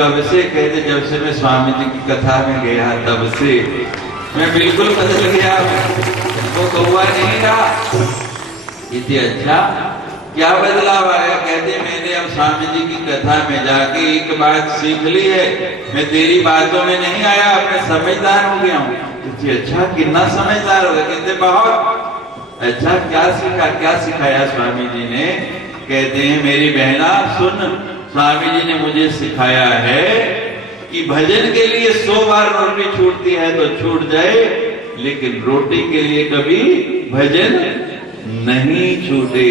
कब से कहते, जब से मैं स्वामी जी की कथा में गया तब से मैं बिल्कुल बदल गया, वो कौवा नहीं रहा। इतनी अच्छा क्या बदलाव आया? कहते मैंने अब स्वामी जी की कथा में जाके एक बात सीख ली है, मैं तेरी बातों में नहीं आया, अब मैं समझदार हो गया हूँ। इतनी अच्छा, कितना समझदार हो गया? कहते बहुत अच्छा। क्या सीखा? क्या सिखाया स्वामी जी ने? कहते हैं मेरी बहना सुन, स्वामी जी ने मुझे सिखाया है कि भजन के लिए 100 बार रोटी छूटती है तो छूट जाए, लेकिन रोटी के लिए कभी भजन नहीं छूटे।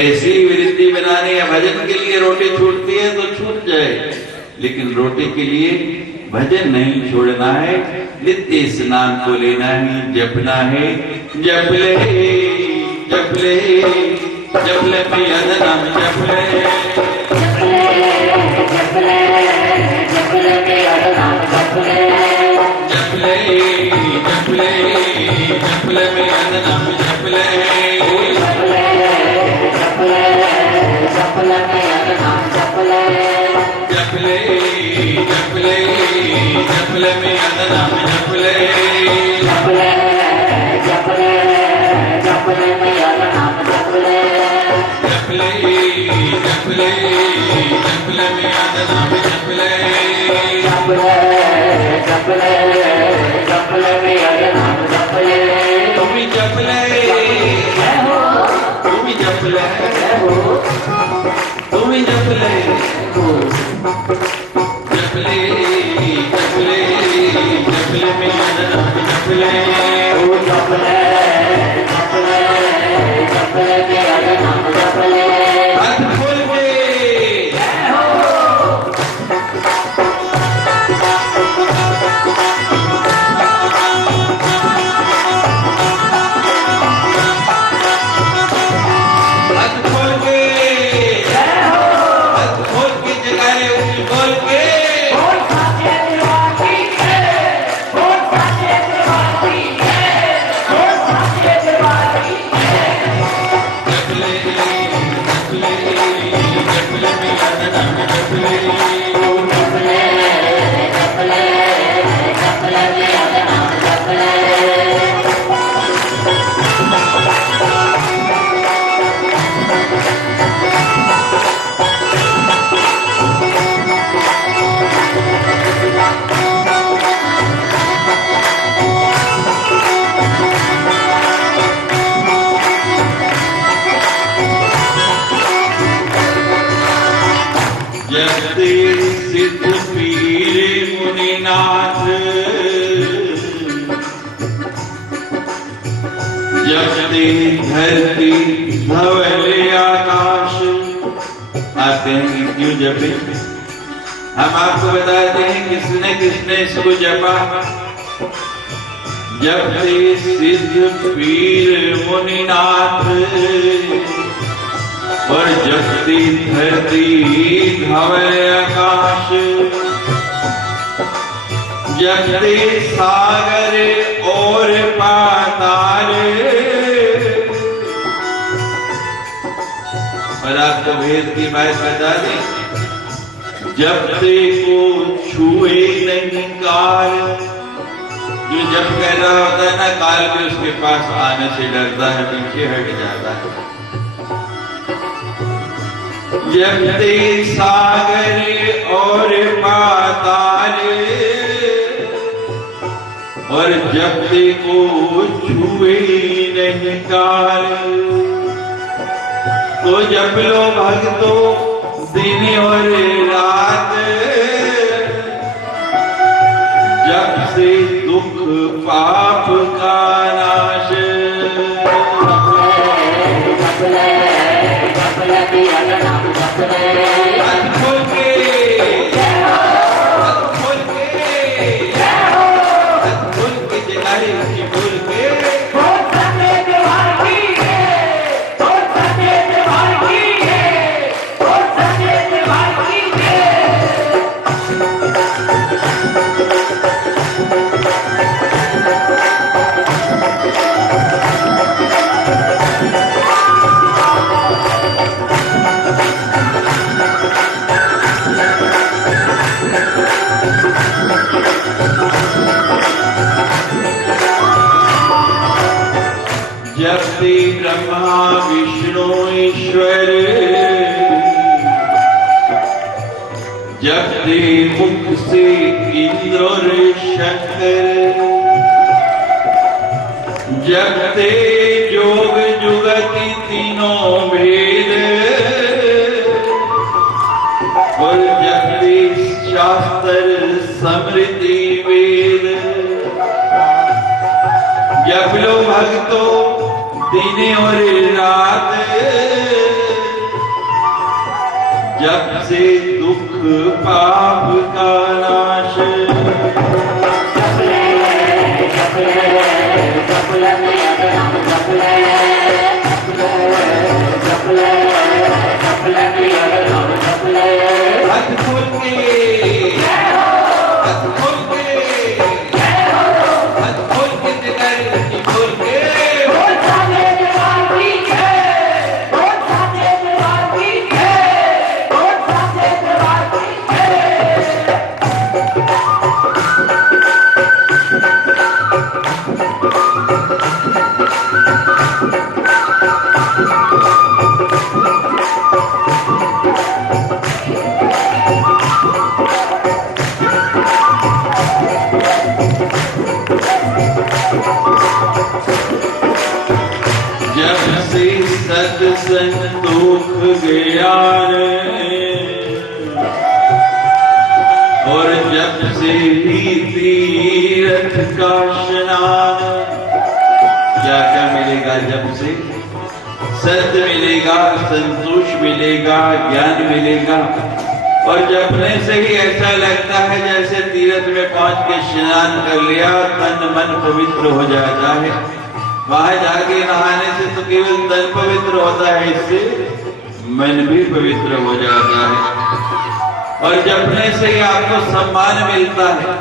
ऐसी वृत्ति बनानी है, भजन के लिए रोटी छूटती है तो छूट जाए, लेकिन रोटी के लिए भजन नहीं छोड़ना है। नित्य स्नान को लेना है, जपना है। जप ले जप ले जप ले प्रिय नाम जप ले, जप ले जप ले जप ले प्रिय नाम जप ले, जप ले जप ले जप ले प्रिय नाम जप ले, जप ले जप ले जप ले प्रिय नाम जप ले, जप ले जप ले जप ले प्रिय नाम जप ले, जप ले जप ले जप ले प्रिय नाम जप ले, जप ले जप ले जप ले प्रिय नाम जप ले, जप ले जप ले जप ले प्रिय नाम जप ले। तुम ही जप ले, तुम ही जप ले, तुम ही जप ले, जप ले जप ले जप ले प्रिय नाम जप ले, जप ले जप ले जप ले प्रिय नाम जप ले। हाथ खोल के धरती धवले आकाश आते हैं क्यों जपे? हम आपको बताते हैं किसने किसने इसको जपा। जपते सिद्ध पीर मुनिनाथ और जपती धरती धवले आकाश, जपते सागर और पाताल। और आपको भेद की बात बता दें, जपते को छुए नहीं काल। जो जप कर रहा होता है ना, काल भी उसके पास आने से डरता है, पीछे हट जाता है। जपते सागर और पाताल और जपते को छुए नहीं काल। तो जप लो भक्तो दिन और रात, जप से दुख पाप का नाश। जप ले जप ले प्रिय नाम जप ले, हाथ खोल के हाथ खोल के हाथ खोल के जगाए की बोल के जपते ब्रह्मा विष्णु ईश्वर, जपते मुख से इंद्र और शंकर, जपते जोग जुगति तीनों भेद, और जपते शास्त्र समृद्धि वेद। जप लो भक्तो दिन और रात, जप से दुख पाप का नाश। जप ले जप ले जप ले जप ले जप ले जप ले जप ले जप ले। हाथ खोल के हाथ खोल के हाथ खोल के जगाई रखी खोल के। संतोख ज्ञान और जब से ही तीर्थ का स्नान। क्या क्या मिलेगा जब से? सत्य मिलेगा, संतोष मिलेगा, ज्ञान मिलेगा। और जपने से ही ऐसा लगता है जैसे तीर्थ में पहुंच के स्नान कर लिया, तन मन पवित्र हो जाता है। वहां जाके नहाने से तो केवल तन पवित्र होता है, इससे मन भी पवित्र हो जाता है। और जपने से ही आपको सम्मान मिलता है।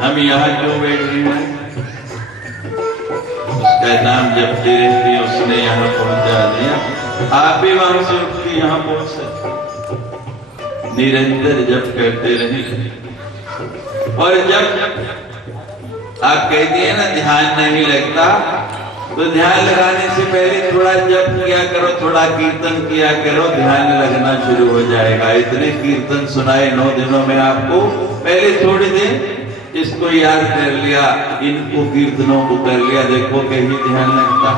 हम यहाँ क्यों बैठे हैं? उसका नाम जपते रहते उसने यहाँ पहुंचा दिया। आप भी वहां से उठ के यहाँ पहुंच सकते, निरंतर जप करते रहे। और जब आप कहती है ना ध्यान नहीं लगता, तो ध्यान लगाने से पहले थोड़ा जप किया करो, थोड़ा कीर्तन किया करो, ध्यान लगना शुरू हो जाएगा। इतने कीर्तन सुनाए 9 दिनों में आपको, पहले थोड़ी देर इसको याद कर लिया, इनको कीर्तनों को कर लिया, देखो कहीं ध्यान लगता।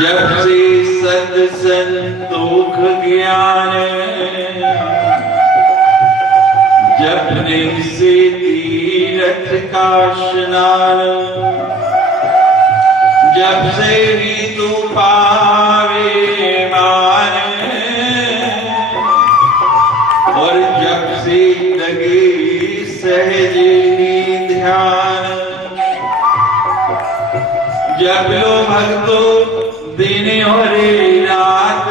जब से सत संतोख ज्ञान, जपने से तीर्थ का स्नान। जब से ही तू पावे मान, और जब से लगे सहज ही ध्यान। जब लो भक्तो दिन और रात,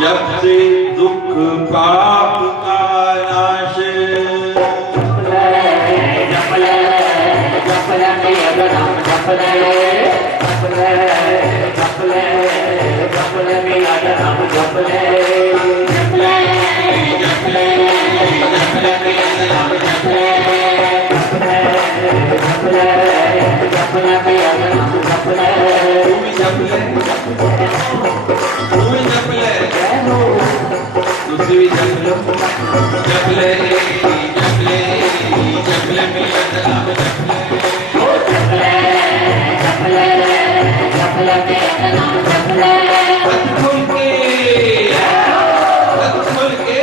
जब से दुख पाप का नाश। जप ले जप ले जप ले जप ले जप ले जप ले मेरा नाम जप ले जप ले जप ले जप ले मेरा नाम जप ले जप ले जप ले मेरा नाम जप ले। तू भी जप ले, तू भी जप ले, दूसरी भी जप लो। जप ले जप ले जप ले मेरा नाम जप ले। जप ले जप ले जप ले मेरा नाम जप ले। हाथ खोल के हाथ खोल के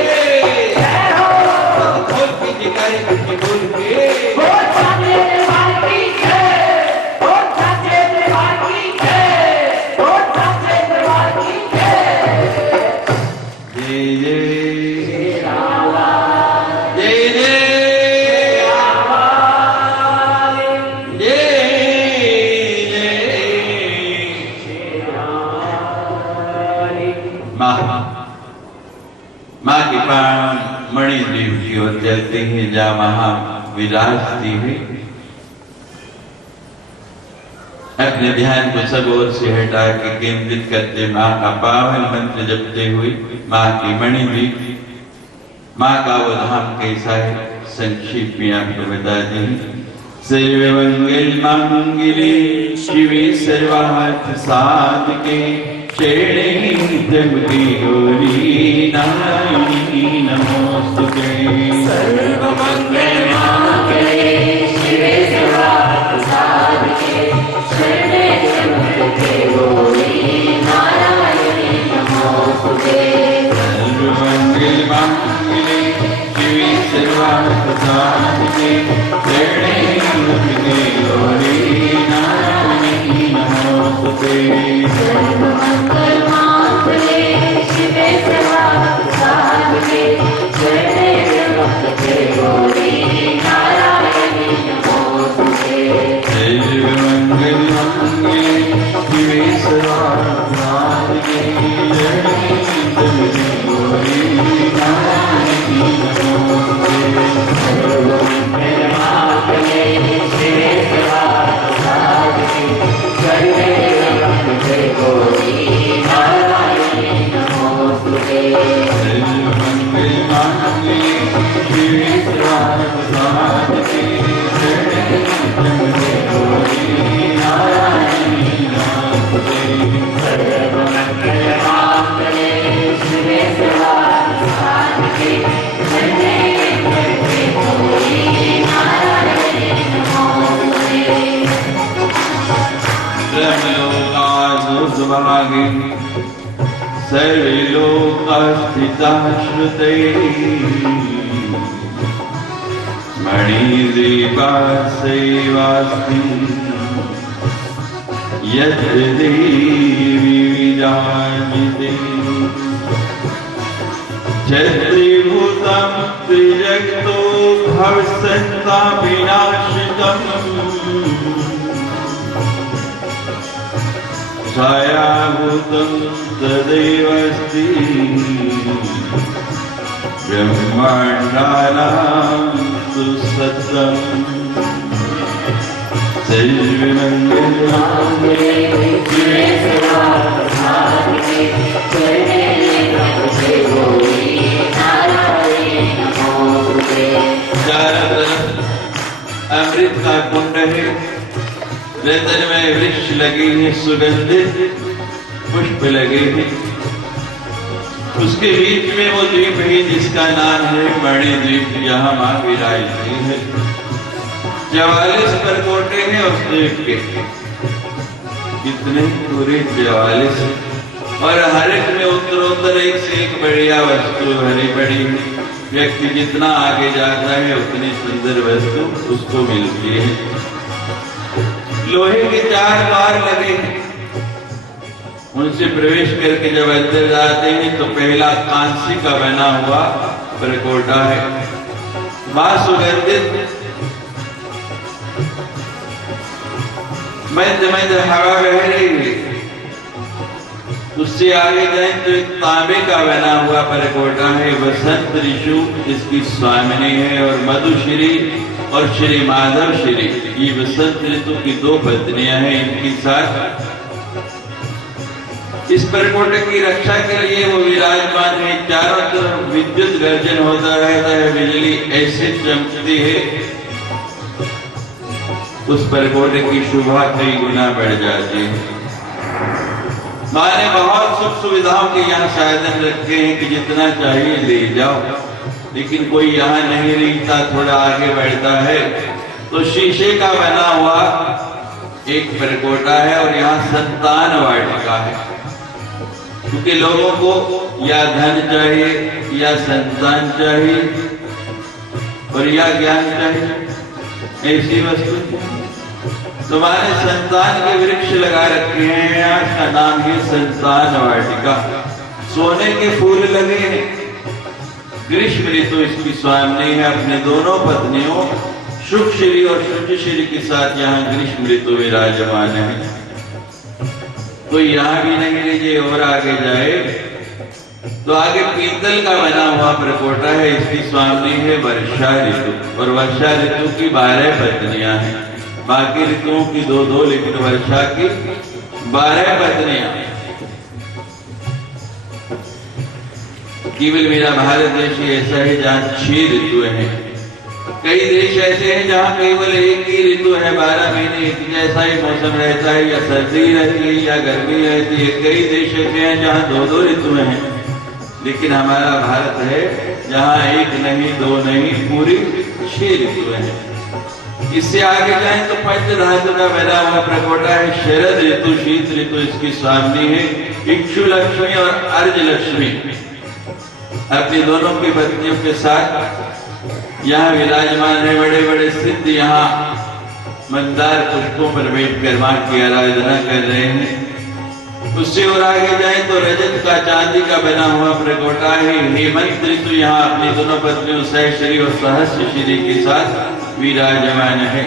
हाथ खोल के जगाई रखी बोल के। माँ के प्राण मणिदेव की ओर चलते हैं, जहाँ वहां विराजती है। अपने ध्यान को सब ओर से हटा के केंद्रित करते माँ का पावन मंत्र जपते हुए माँ की मणि भी, माँ का वो धाम कैसा है संक्षिप्त में आपको बता दें। सर्वमंगल मांगल्ये शिवे सर्वार्थ साधके शरण्ये त्र्यंबके गौरी नारायणी नमोस्तुते। सर्वमंगल मांगल्ये शिवे सर्वार्थ साधके शरण्ये त्र्यंबके गौरी नारायणी नमोस्तुते। सर्वमंगल मांगल्ये शिवे सर्वार्थ साधके शरण्ये त्र्यंबके गौरी नारायणी नमोस्तुते। सर्वमंगल मांगल्ये शिवे सर्वार्थ साधके शरण्ये त्र्यंबके गौरी नारायणी नमोस्तुते। सर्वमंगल मांगल्ये शिवे सर्वार्थ साधके शरण्ये त्र्यंबके गौरी नारायणी नमोस्तुते। सर्वमंगल मांगल्ये शिवे सर्वार्थ साधके शरण्ये त्र्यंबके गौरी नारायणी नमोस्तुते। सर्वमंगल मांगल्ये शिवे सर्वार्थ साधके शरण्ये त्र्यंबके गौरी नारायणी नमोस्तुते। सर्वमंगल मांगल्ये शिवे सर्वार्थ साधके शरण्ये त्र्यंबके गौरी नारायणी नमोस्तुते। ब्रह्मलोकादुर्भागे सर्वे लोकास्थिताः श्रुतैः मणिद्वीपास्यैवास्ति यत्र देवी विराजिते। चत्रिभूतं त्रिजगतो भवसन्तापविनाशितम् छायाभूतं तदैवास्ति ब्रह्माण्डानां तु सत्त्वम्। सर्वमंगल मांगल्ये शिवे सर्वार्थ साधके शरण्ये त्र्यंबके गौरी नारायणी नमोस्तुते। चारों तरफ अमृत का कुंड है, रतन में वृक्ष लगे हैं, सुगंधित पुष्प लगे हैं। उसके बीच में वो द्वीप है जिसका नाम है मणिद्वीप, यहाँ माँ विराजती है। 44 परकोटे हैं उस द्वीप के, कितने पूरे 44, और हर एक में उत्तरोत्तर एक से एक बढ़िया वस्तु भरी पड़ी है। व्यक्ति जितना आगे जाता है उतनी सुंदर वस्तु उसको मिलती है। लोहे के 4 द्वार लगे हैं, उनसे प्रवेश करके जब अंदर जाते हैं तो पहला कांसी का बना हुआ परकोटा है, मां सुगंधित मंद मंद हवा बह रही है। उससे आगे जाए तो एक तांबे का बना हुआ परकोटा है, वसंत ऋषु इसकी स्वामिनी है, और मधुश्री और श्री माधव श्री, ये वसंत ऋतु की 2 पत्नियां हैं। इनके साथ इस परकोटे की रक्षा के लिए वो विराजमान है। चारों तरफ विद्युत गर्जन होता रहता है, बिजली ऐसे चमकती है, उस परकोटे की शोभा कई गुना बढ़ जाती है। माँ ने बहुत सुख सुविधाओं के यहाँ साधन रखे हैं कि जितना चाहिए ले जाओ, लेकिन कोई यहाँ नहीं रहता, थोड़ा आगे बढ़ता है तो शीशे का बना हुआ एक परकोटा है, और यहाँ संतान वाटिका है, क्योंकि लोगों को या धन चाहिए या संतान चाहिए और या ज्ञान चाहिए, ऐसी वस्तु। तुम्हारे संतान के वृक्ष लगा रखे हैं, इसका नाम है संतान वाटिका। सोने के फूल लगे हैं। ग्रीष्म ऋतु इसकी स्वामिनी है, अपने दोनों पत्नियों शुक्श्री और शुचिश्री के साथ यहाँ ग्रीष्म ऋतु विराजमान है। तो यहाँ भी नहीं लीजिए और आगे जाए तो आगे पीतल का बना हुआ परकोटा है, इसकी स्वामिनी है वर्षा ऋतु, और वर्षा ऋतु की 12 पत्नियां हैं। बाकी ऋतुओं की 2-2, लेकिन वर्षा की 12 पत्नियां। केवल मेरा भारत देश ही ऐसा है जहाँ 6 ऋतुएं हैं। कई देश ऐसे हैं जहाँ केवल एक ही ऋतु है, 12 महीने एक जैसा ही मौसम रहता है, या सर्दी रहती है या गर्मी रहती है। कई देश ऐसे हैं जहाँ 2-2 ऋतुएं हैं, लेकिन हमारा भारत है जहाँ 1 नहीं 2 नहीं पूरी 6 ऋतुएं हैं। इससे आगे जाए तो पंच धातु का बना हुआ प्रकोटा है। शरद ऋतु, शीत ऋतु इसकी स्वामी है। इक्षु लक्ष्मी और अर्ज लक्ष्मी अपनी दोनों की पत्नियों के साथ यहाँ विराजमान है। बड़े बड़े सिद्ध यहाँ मंदार पुष्पों पर बैठकर मां की आराधना कर रहे हैं। उससे और आगे जाए तो रजत का, चांदी का बना हुआ प्रकोटा है। हेमंत ऋतु यहाँ अपनी दोनों पत्नियों सहश्री और सहस्र श्री के साथ विराजमान है।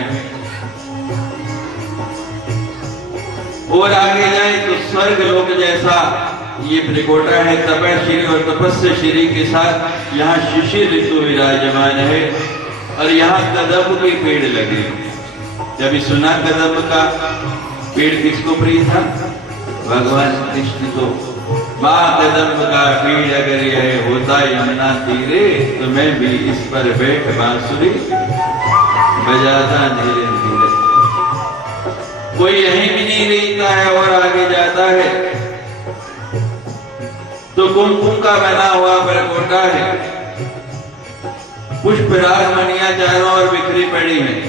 और आगे जाए तो स्वर्ग लोक जैसा ये त्रिकोटा है। तपश्री और तपस्या श्री के साथ यहाँ शिशिर ऋतु विराजमान है। और यहाँ कदम के पेड़ लगे। जब सुना कदम का पेड़ किसको प्रिय था? भगवान कृष्ण को। माँ कदम का पेड़ अगर यह होता यमुना तीरे, तो मैं भी इस पर बैठ बांसुरी बजाता धीरे धीरे। कोई यहीं भी नहीं रहता है और आगे जाता है तो कुमकुम का बना हुआ परकोटा है। पुष्पराग मणियां चारों ओर बिखरी पड़ी हैं।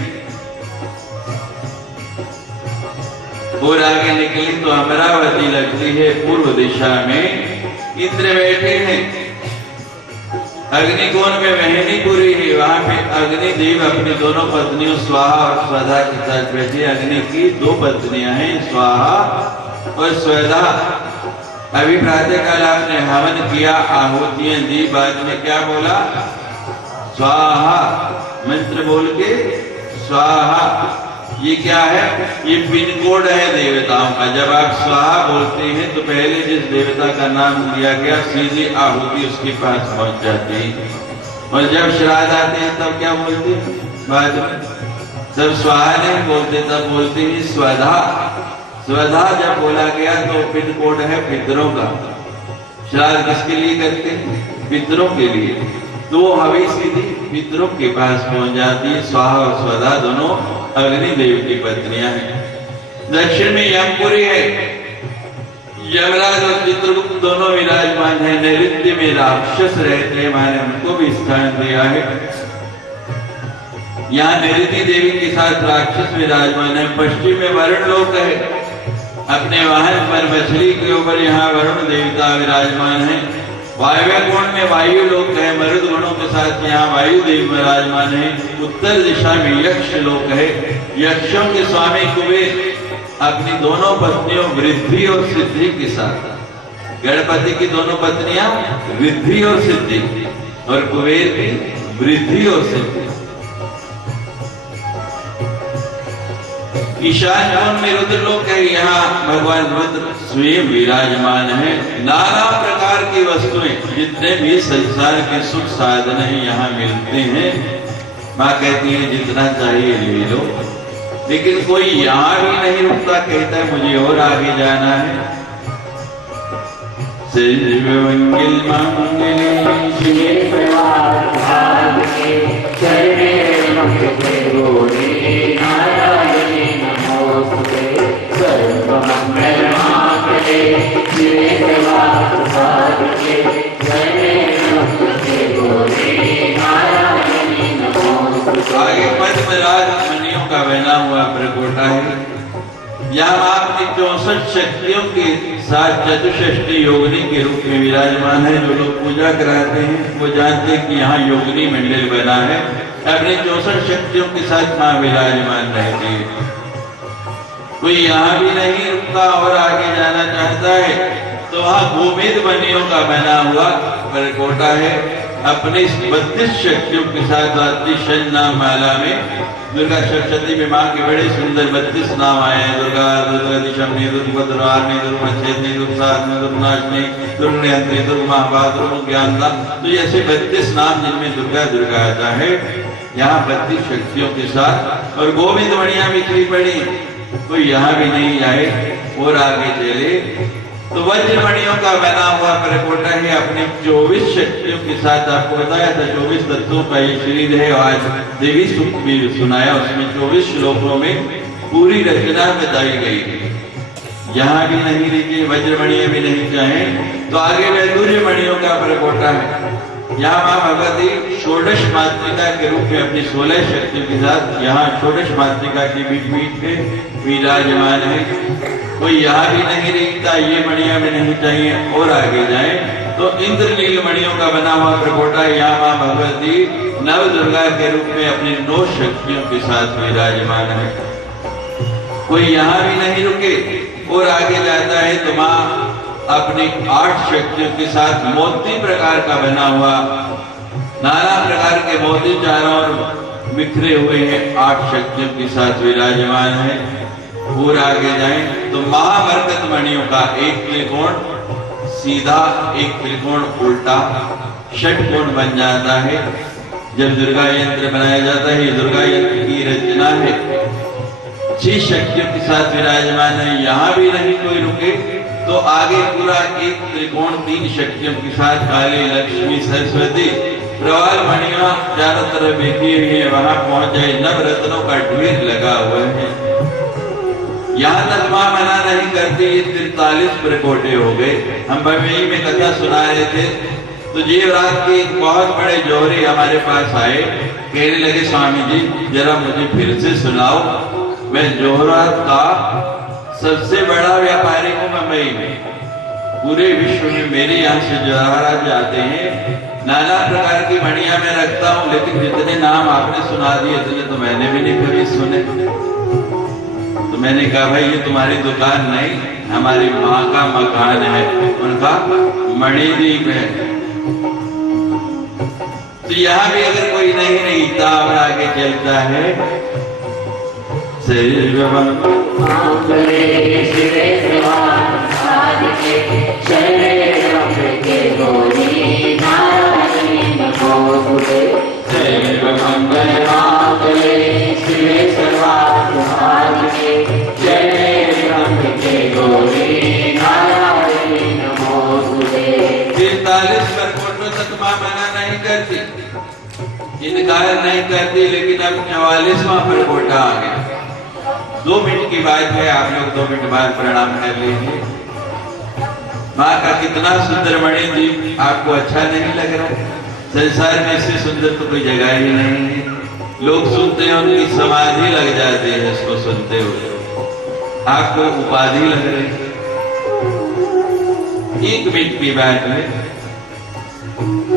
और आगे निकली तो अमरावती लगती है। पूर्व दिशा में इंद्र बैठे हैं। अग्निकोण में वहनी पूरी है। वहां पे अग्निदेव अपनी दोनों पत्नियों स्वाहा और स्वधा के साथ बैठे। अग्नि की 2 पत्नियां हैं, स्वाहा और स्वधा। अभी प्रातः काल आपने हवन किया, आहुतियां दी, बाद में क्या बोला? स्वाहा मंत्र बोल के स्वाहा। ये क्या है? ये पिन कोड है देवताओं का। जब आप स्वाहा बोलते हैं तो पहले जिस देवता का नाम दिया गया सीधी आहुति उसके पास पहुंच जाती है। और जब श्राद्ध आते हैं तब क्या बोलते हैं? बाद में जब स्वाहा नहीं बोलते तब बोलते हैं स्वधा। स्वधा जब बोला गया तो पिन कोड है पितरों का। श्राद्ध किसके लिए करते हैं? पितरों के लिए। तो वो हवी सीधी पितरों के पास पहुंच जाती है। स्वाहा और स्वधा दोनों अग्निदेव की पत्नियां हैं। दक्षिण में यमपुरी है। यमराज और चित्रगुप्त दोनों विराजमान है। नैऋत्य में राक्षस रहते हैं, मैंने उनको भी स्थान दिया है। यहाँ नैऋति देवी के साथ राक्षस विराजमान है। पश्चिम में वरुण लोक है। अपने वाहन पर मछली के ऊपर यहाँ वरुण देवता विराजमान है। वायव्य कोण में वायु लोक है। मरुद गुणों के साथ यहाँ वायु देव विराजमान है। उत्तर दिशा में यक्ष लोक है। यक्षों के स्वामी कुबेर अपनी दोनों पत्नियों वृद्धि और सिद्धि के साथ। गणपति की दोनों पत्नियां वृद्धि और सिद्धि, और कुबेर की वृद्धि और सिद्धि। ईशान कोण में रुद्र लोक है। यहाँ भगवान रुद्र स्वयं विराजमान है। नाना प्रकार की वस्तुएं, जितने भी संसार के सुख साधन है यहाँ मिलते हैं। माँ कहती है जितना चाहिए ले लो, लेकिन कोई यहाँ भी नहीं रुकता, कहता है मुझे और आगे जाना है। सर्वमंगल मांगल्ये शिवे सर्वार्थसाधिके शरण्ये त्र्यंबके गौरी नारायणी नमोस्तुते। सर्वमंगल मांगल्ये शिवे सर्वार्थसाधिके शरण्ये त्र्यंबके गौरी नारायणी नमोस्तुते। आगे पद्मराज मणियों का बना हुआ प्रकोटा है। यहाँ आपकी 64 शक्तियों के साथ चतुष्षष्ठी योगिनी के रूप में विराजमान है। जो लोग पूजा कराते हैं वो जानते हैं कि यहाँ योगिनी मंडल बना है। अपने 64 शक्तियों के साथ मां विराजमान रहती है। कोई यहाँ भी नहीं रुकता और आगे जाना चाहता है तो वहां गोमेद बनियों का बना हुआ परकोटा है। अपने 32 शक्तियों के साथ आती शन नाम माला में दुर्गा सप्तशती में माँ के बड़े सुंदर 32 नाम आए हैं। दुर्गा, दुर्गादिशमनी, दुर्गभद्रवारिणी, दुर्गच्छेदनी, दुर्गसाधनी, दुर्गनाशनी, दुर्गनियंत्री, दुर्गमहाभा, दुर्गज्ञानदा। तो ऐसे 32 नाम जिनमें दुर्गा दुर्गा आता है यहाँ 32 शक्तियों के साथ। और गोविंद मणियां बिखरी पड़ी, कोई यहाँ भी नहीं आए और आगे चले तो वज्रमणियों का बना हुआ परकोटा है। अपनी 24 शक्तियों के साथ आपको बताया था 24 तत्वों का ये शरीर है। आज देवी सूक्त भी सुनाया, उसमें 24 श्लोकों में पूरी रचना बताई गई है। यहाँ भी नहीं लिखे, वज्रमणियां भी नहीं चाहे तो आगे वैदुर्य मणियों का परकोटा है। यहाँ माँ भगवती षोडश मातृका के रूप में अपनी 16 शक्तियों के साथ यहाँ षोडश मातृका के बीच में विराजमान है। कोई यहाँ भी नहीं दिखता, ये मणियां भी नहीं चाहिए। और आगे जाए तो इंद्रनील मणियों का बना हुआ परकोटा, यहाँ माँ भगवती नव दुर्गा के रूप में अपनी 9 शक्तियों के साथ विराजमान है। कोई यहाँ भी नहीं रुके और आगे जाता है तो माँ अपनी 8 शक्तियों के साथ मोती प्रकार का बना हुआ, नाना प्रकार के मोती चारों ओर बिखरे हुए हैं, 8 शक्तियों के साथ विराजमान है। और आगे जाएं तो महाबरकत मणियों का एक त्रिकोण सीधा, एक त्रिकोण उल्टा, षटकोण बन जाता है जब दुर्गा यंत्र बनाया जाता है। दुर्गा यंत्र की रचना है, 6 शक्तियों के साथ विराजमान है। यहाँ भी नहीं कोई रुके तो आगे पूरा एक त्रिकोण 3 शक्तियों के साथ काली, लक्ष्मी, सरस्वती, प्रवाल मणियां चारों तरफ बिखरी हुई है। वहां पहुंच जाए, नवरत्नों का ढेर लगा हुआ है। यहाँ तक मां मना नहीं करती, ये 43 परकोटे हो गए। हम भवेई में कथा सुना रहे थे तो जीवरात के एक बहुत बड़े जोहरी हमारे पास आए, कहने लगे स्वामी जी जरा मुझे फिर से सुनाओ। मैं जोहरात का सबसे बड़ा व्यापारी हूँ मुंबई में, पूरे विश्व में मेरे यहाँ से जोहरात जाते हैं। नाना प्रकार की मणियां मैं रखता हूँ, लेकिन जितने नाम आपने सुना दिए इतने तो मैंने भी नहीं कभी सुने। तो मैंने कहा भाई ये तुम्हारी दुकान नहीं, हमारी माँ का मकान है। उनका मणिदीप है। तो यहाँ भी अगर कोई नहीं रहता और आगे चलता है इनकार नहीं करती, लेकिन अब 44वां परकोटा आ गया। 2 मिनट की बात है, आप लोग 2 मिनट बाद प्रणाम कर लीजिए। माँ का कितना सुंदर मणिदीप आपको अच्छा नहीं लग रहा? संसार में इससे सुंदर तो कोई जगह ही नहीं है। लोग सुनते हैं उनकी समाधि लग जाती है इसको सुनते हुए, आपको उपाधि लग रही। 1 मिनट की बात है।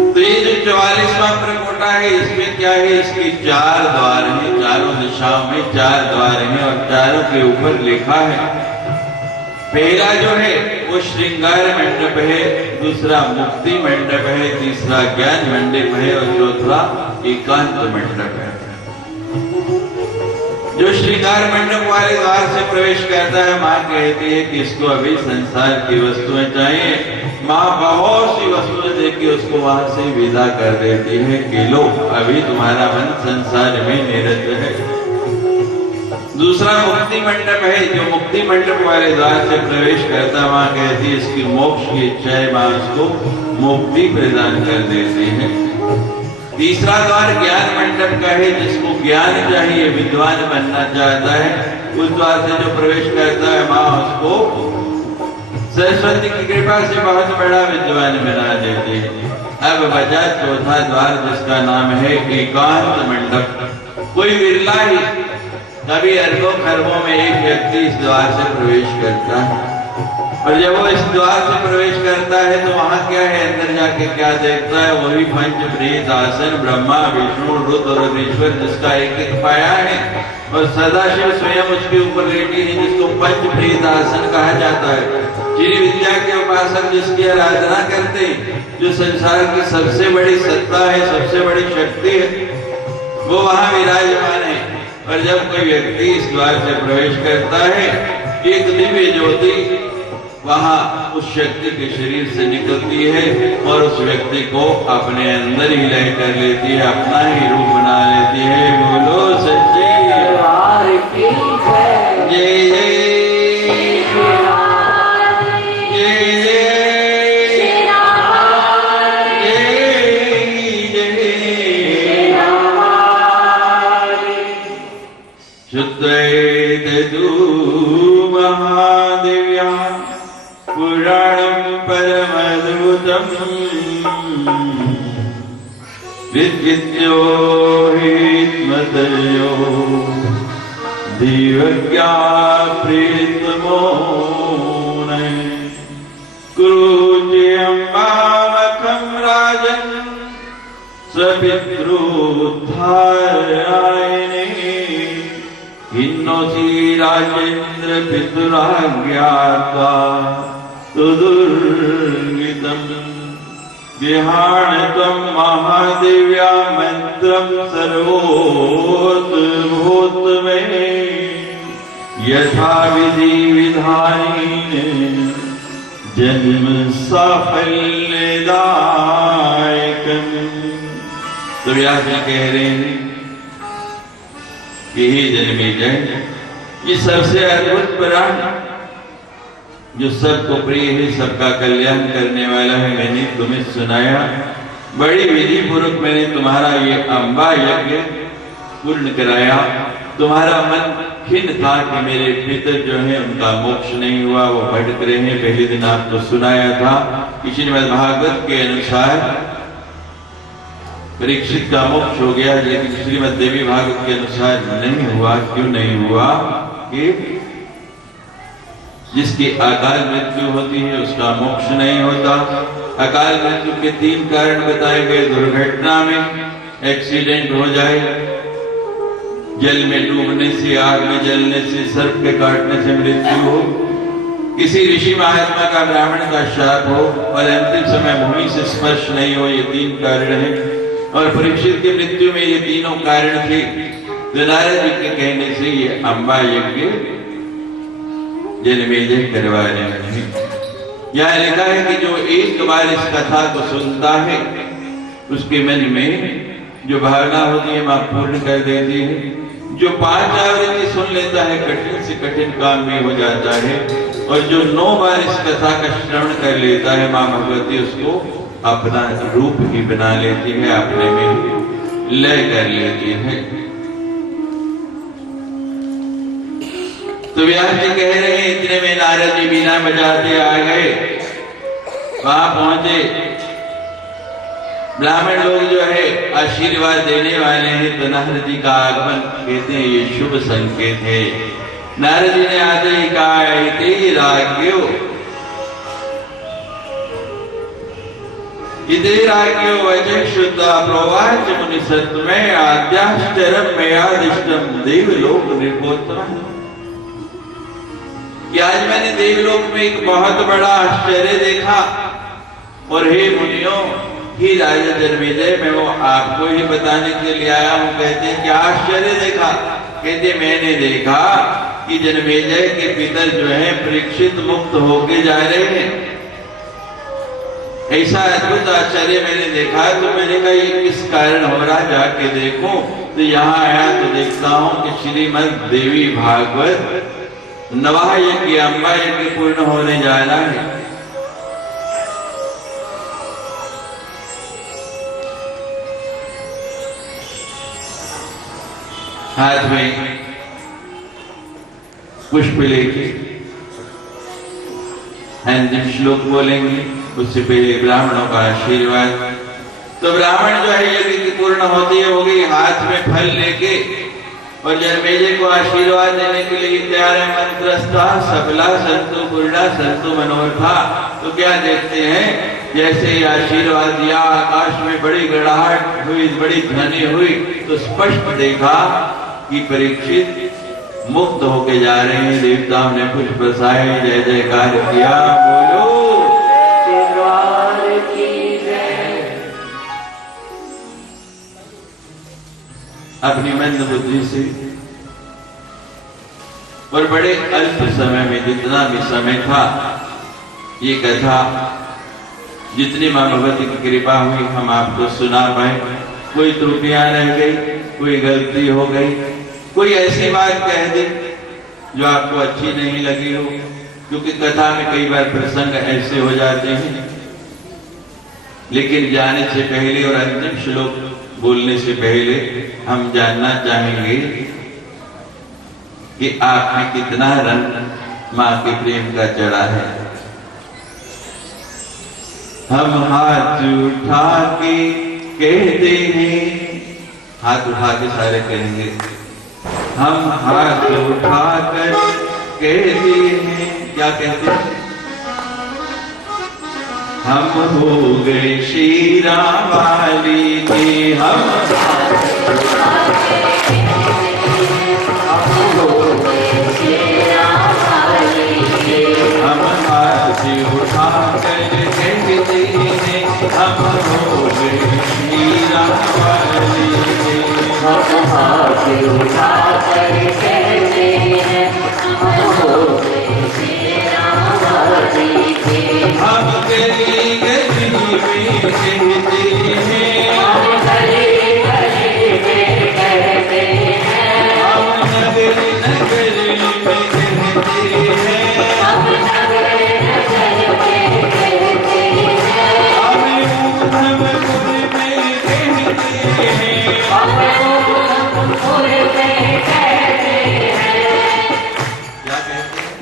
तो ये जो 44वां परकोटा है इसमें क्या है, इसके 4 द्वार हैं, चारों दिशाओं में 4 द्वार हैं और चारों के ऊपर लिखा है। पहला जो है वो श्रृंगार मंडप है, दूसरा मुक्ति मंडप है, तीसरा ज्ञान मंडप है और चौथा एकांत मंडप है। जो श्रृंगार मंडप वाले द्वार से प्रवेश करता है, माँ कहती है कि इसको अभी संसार की वस्तुएं चाहिए। माँ बहुत सी वस्तुएं देके उसको वहां से विदा कर देती है कि लो अभी तुम्हारा मन संसार में निरत है। दूसरा मुक्ति मंडप है, जो मुक्ति मंडप वाले द्वार से प्रवेश करता है, माँ कहती है इसकी मोक्ष की इच्छा है, माँ उसको मुक्ति प्रदान कर देती है। तीसरा द्वार ज्ञान मंडप का है, जिसको ज्ञान चाहिए, विद्वान बनना चाहता है, उस द्वार से जो प्रवेश करता है, माँ उसको सरस्वती की कृपा से बहुत बड़ा विद्वान बना देती है। अब बचा चौथा द्वार जिसका नाम है एकांत मंडप। कोई विरला ही, कभी अरबों खरबों में एक व्यक्ति इस द्वार से प्रवेश करता है। और जब वो इस द्वार से प्रवेश करता है तो वहां क्या है, अंदर जाके क्या देखता है, वही पंच प्रेत आसन, ब्रह्मा विष्णु रुद्र और ईश्वर, जिसका एक एक पाया है और सदाशिव स्वयं उसके ऊपर लेटी है, जिसको पंच प्रेत आसन कहा जाता है। जिन विद्या के उपासक जिसकी आराधना करते, जो संसार की सबसे बड़ी सत्ता है, सबसे बड़ी शक्ति है, वो वहां विराजमान है। और जब कोई व्यक्ति इस द्वार से प्रवेश करता है, एक दिव्य ज्योति वहां उस शक्ति के शरीर से निकलती है और उस व्यक्ति को अपने अंदर ही लय कर लेती है, अपना ही रूप बना लेती है। बोलो सच्ची दरबार की जय। जय जय महादेव्या पुराणं परमद्भुतम् विद्यो हित्मतयो दिव्या प्रीतमो कुरुचियम्बामखं राजन् स्वपितृद्धारयायिने हिन्नोसी राजेन्द्र पितुराज्ञाता सुदुर्गितम् विहाणकं महादेव्या मंत्रं सर्वोद्भूत में यथा विधि विधानेन जन्म साफल्यदायकम्। तो व्यास जी कह रहे हैं कि हे जन्मेजय, ये सबसे अद्भुत पुराण जो सबको प्रिय है, सबका कल्याण करने वाला है, मैंने तुम्हें सुनाया। बड़ी विधि पूर्वक मैंने तुम्हारा ये अम्बा यज्ञ पूर्ण कराया। तुम्हारा मन खिन्न था कि मेरे पितर जो है उनका मोक्ष नहीं हुआ, वो भटक रहे हैं। पहले दिन आपको सुनाया था कि श्रीमद् भागवत के अनुसार परीक्षित का मोक्ष हो गया, लेकिन श्रीमद् देवी भागवत के अनुसार नहीं हुआ। क्यों नहीं हुआ? कि जिसकी अकाल मृत्यु होती है उसका मोक्ष नहीं होता। अकाल मृत्यु के 3 कारण बताए गए। दुर्घटना में, एक्सीडेंट हो जाए, जल में डूबने से, आग में जलने से, सर्प के काटने से मृत्यु हो, किसी ऋषि महात्मा का ब्राह्मण का शाप हो, और अंतिम समय भूमि से स्पर्श नहीं हो। ये 3 कारण है। और परीक्षित की मृत्यु में ये तीनों कारण थे। तो नारद जी के कहने से ये अम्बा यज्ञ जन्मेजय करवा रहे हैं। यहाँ लिखा है कि जो एक बार इस कथा को सुनता है उसके मन में जो भावना होती है मां पूर्ण कर देती है। जो 5 आवृत्ति सुन लेता है कठिन से कठिन काम में हो जाता है। और जो 9 बार इस कथा का श्रवण कर लेता है मां भगवती उसको अपना रूप ही बना लेती है, अपने में लय कर लेती है। तो व्यास जी कह रहे हैं इतने में नारद जी बीना बजाते आ गए। वहां पहुंचे, ब्राह्मण लोग जो है आशीर्वाद देने वाले हैं। तो नारद जी का आगमन कहते हैं ये शुभ संकेत है। नारद जी ने आते ही कहा इति राज्ञो इति राज्ञो वचः श्रुत्वा प्रोवाच मुनि सत्तमे आद्याश्चरम मयादिष्टम देवलोक नृपोत्तमः। कि आज मैंने देवलोक में एक बहुत बड़ा आश्चर्य देखा। और हे मुनियों, ही राजा जन्मेजय, मैं वो आपको ही बताने के लिए आया हूं। कहते हैं क्या आश्चर्य देखा? कहते मैंने देखा कि जन्मेजय के पितर जो हैं परीक्षित मुक्त होके जा रहे हैं। ऐसा अद्भुत आश्चर्य मैंने देखा। तो मैंने कहा ये किस कारण हो रहा, जाके देखूं। तो यहाँ आया तो देखता हूं कि श्रीमद् देवी भागवत नवाह यज्ञ अम्बा यज्ञ पूर्ण होने जा रहा है। हाथ में पुष्प लेके अंतिम श्लोक बोलेंगे, उससे पहले ब्राह्मणों का आशीर्वाद। तो ब्राह्मण जो है यज्ञ पूर्ण होती है, होगी हाथ में फल लेके और जन्मेजय को आशीर्वाद देने के लिए तैयार है। मंत्रस्था सफला संतु पूर्णा संतु मनोरथा। तो क्या देखते हैं, जैसे ही आशीर्वाद दिया आकाश में बड़ी गड़ाहट हुई, बड़ी ध्वनि हुई। तो स्पष्ट देखा कि परीक्षित मुक्त होके जा रहे हैं। देवताओं ने पुष्प बरसाए, जय जयकार किया, बोलो द्वार की जय। अपनी मंद बुद्धि से और बड़े अल्प समय में, जितना भी समय था, ये कथा जितनी मां भगवती की कृपा हुई हम आपको सुना पाए। कोई त्रुटियां रह गई, कोई गलती हो गई, कोई ऐसी बात कह दी जो आपको अच्छी नहीं लगी हो, क्योंकि कथा में कई बार प्रसंग ऐसे हो जाते हैं। लेकिन जाने से पहले और अंतिम श्लोक बोलने से पहले हम जानना चाहेंगे कि आप में कितना रंग मां के प्रेम का चढ़ा है। हम हाथ उठा के कहते हैं, हाथ उठा के सारे कहेंगे, हम हाथ उठा कर कहते हैं, क्या कहते हैं? हम हो गए श्री राम वाली के, हम हाथ उठा कर कहते हैं, हम हो गए श्री राम वाली के, हम हाथ उठा कर कहते हैं, हम हो गए श्री राम वाली के। हम गली गली में कहते हैं, हम गली गली में कहते हैं, हम नगर नगर में कहते हैं, हम नगर नगर में कहते हैं, हम उधमपुर में कहते हैं, हम उधमपुर में कहते हैं। क्या कहते हैं?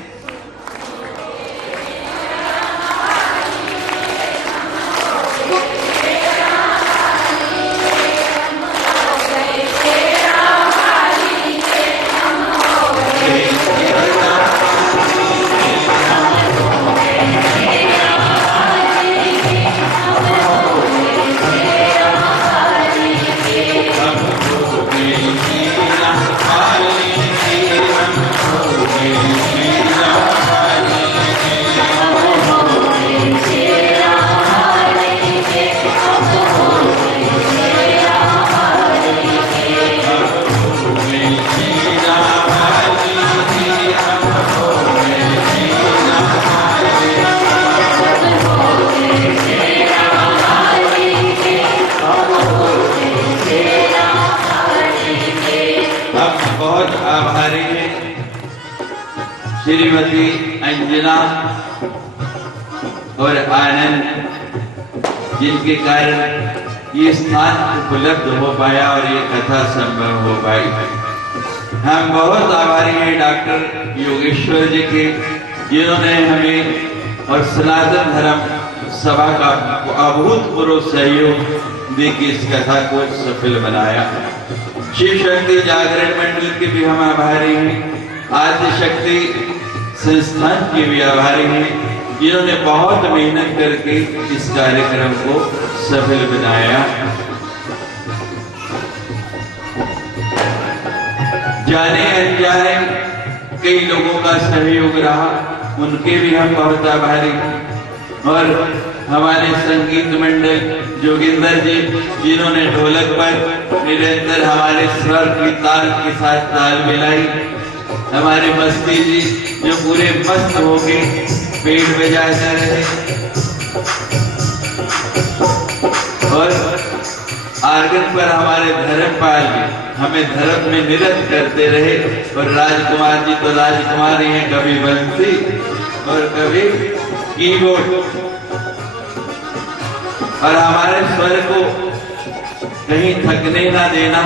बहुत आभारी है श्रीमती अंजना और आनंद, जिनके कारण ये स्थान उपलब्ध हो पाया और ये कथा संभव हो पाई। हम बहुत आभारी हैं डॉक्टर योगेश्वर जी के, जिन्होंने हमें और सनातन धर्म सभा का अभूतपूर्व सहयोग देके इस कथा को सफल बनाया। शिव शक्ति जागरण मंडल के भी हम आभारी हैं, आदि शक्ति संस्थान के भी आभारी हैं, जिन्होंने बहुत मेहनत करके इस कार्यक्रम को सफल बनाया। जाने अनजाने कई लोगों का सहयोग रहा, उनके भी हम बहुत आभारी हैं। और हमारे संगीत मंडल जोगिंदर जी, जिन्होंने ढोलक पर निरंतर हमारे स्वर की ताल के साथ ताल मिलाई। हमारे मस्ती जी, जो पूरे मस्त होके पेड़ बजाते रहे। और आर्गन पर हमारे धर्मपाल जी हमें धर्म में निरत करते रहे। और राजकुमार जी तो राजकुमार ही हैं, कभी बंसी और कभी कीबोर्ड। और हमारे स्वर को कहीं थकने ना देना,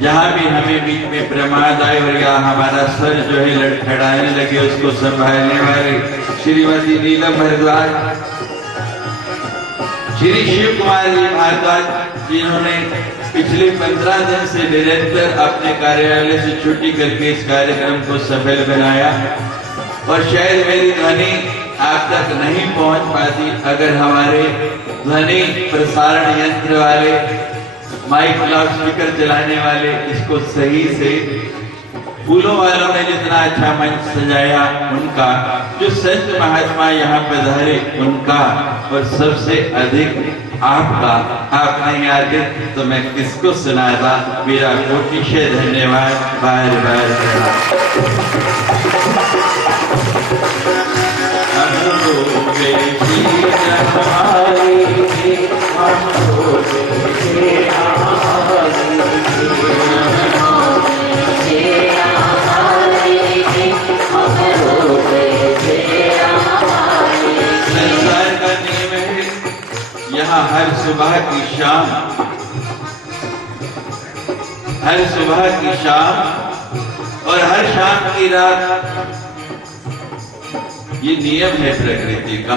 जहां भी हमें बीच में प्रमाद आए और या हमारा स्वर जो है लड़खड़ाने लगे, उसको संभालने वाले श्रीमती नीलम भारद्वाज, श्री शिव कुमार जी भारद्वाज, जिन्होंने पिछले 15 दिन से निरंतर अपने कार्यालय से छुट्टी करके इस कार्यक्रम को सफल बनाया। और शायद मेरी ध्वनि आप तक नहीं पहुंच पाती अगर हमारे ध्वनि प्रसारण यंत्र वाले, माइक लाउड स्पीकर चलाने वाले इसको सही से फूलों वालों ने जितना अच्छा मंच सजाया उनका, जो संत महात्मा यहाँ पधारे उनका, और सबसे अधिक आपका। आप नहीं आते तो मैं किसको सुनाता। मेरा कोटि से धन्यवाद बार बार। संसार का नियम है, यहाँ हर सुबह की शाम, हर सुबह की शाम और हर शाम की रात, ये नियम है प्रकृति का।